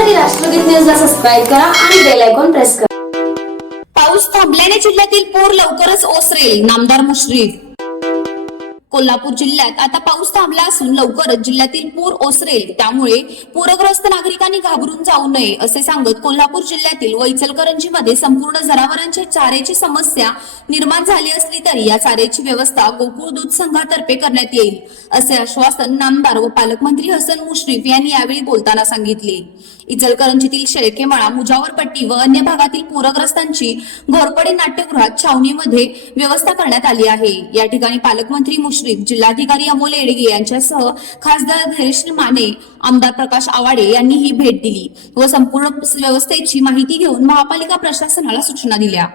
बातम्यांसाठी राष्ट्रगीत न्यूजला सबस्क्राईब करा आणि बेल आयकॉन प्रेस करा. पाऊस थांबल्याने जिल्ह्यातील पूर लवकरच ओसरेल नामदार मुश्रीफ. कोल्हापूर जिल्ह्यात. आता पाऊस थांबला असून लवकरच जिल्ह्यातील पूर ओसरेल. त्यामुळे पूरग्रस्त नागरिकांनी घाबरून जाऊ नये असे सांगत कोल्हापूर जिल्ह्यातील वैचलकरंजीमध्ये संपूर्ण जनावरांच्या चाऱ्याची समस्या निर्माण झाली असली तरी या चाऱ्याची व्यवस्था गोकुळ दूध संघातर्फे करण्यात येईल असे आश्वासन नामदार व पालकमंत्री हसन मुश्रीफ यांनी यावेळी बोलताना सांगितले. इचलकरंजीतील शेळकेमाळा मुजावरपट्टी व अन्य भागातील पूरग्रस्तांची घोरपडे नाट्यगृहात छावणीमध्ये व्यवस्था करण्यात आली आहे. या ठिकाणी पालकमंत्री मुश्रीफ जिल्हाधिकारी अमोल येडगे यांच्यासह खासदार धैर्यश्री माने आमदार प्रकाश आवाडे यांनी ही भेट दिली व संपूर्ण व्यवस्थेची माहिती घेऊन महापालिका प्रशासनाला सूचना दिल्या.